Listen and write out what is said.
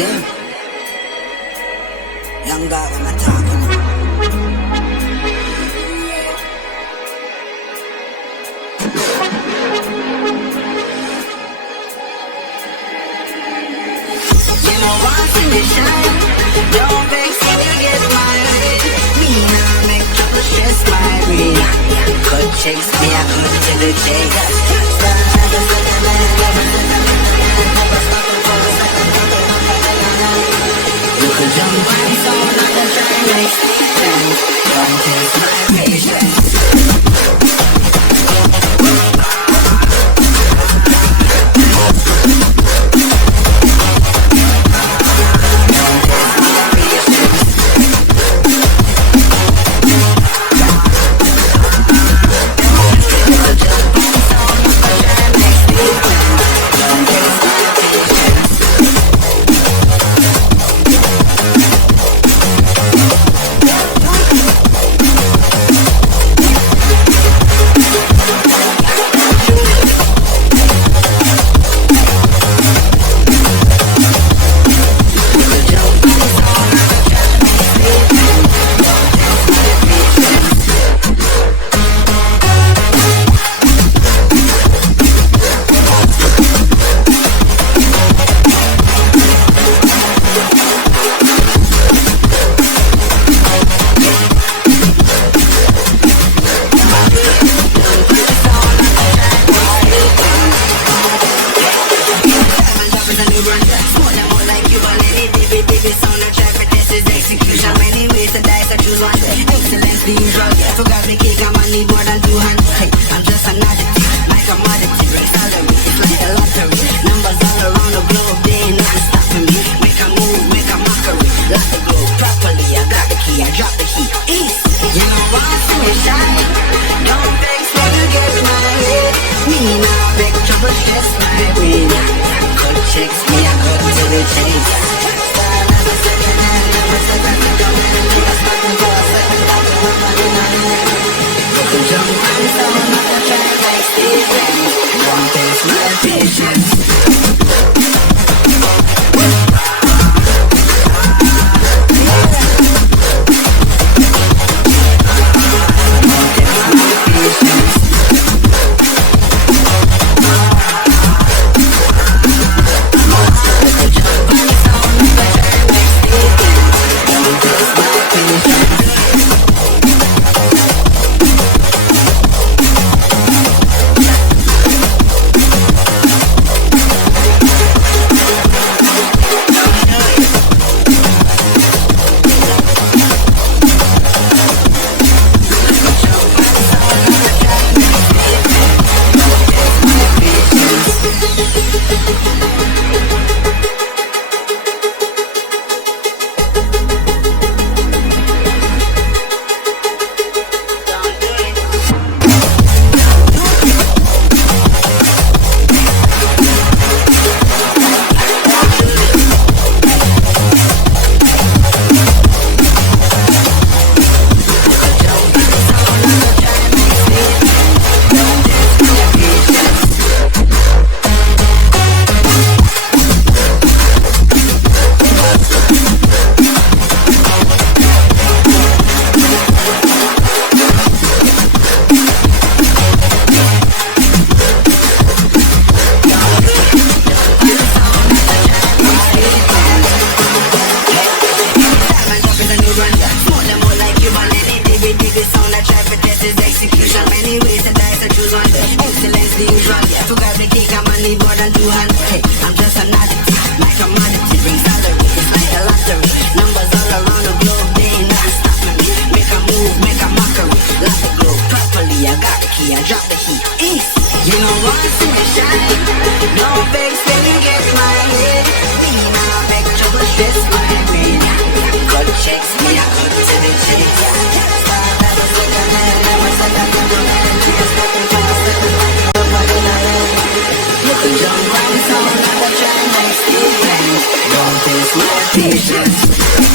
them. Young dog, I'm not talking. You know once in the shine, don't vex when you get my way. Me now make trouble stress my brain. Cut checks me, I cut to the chase. You could jump on someone on the train next time. Don't test my patience. Don't taste my patience.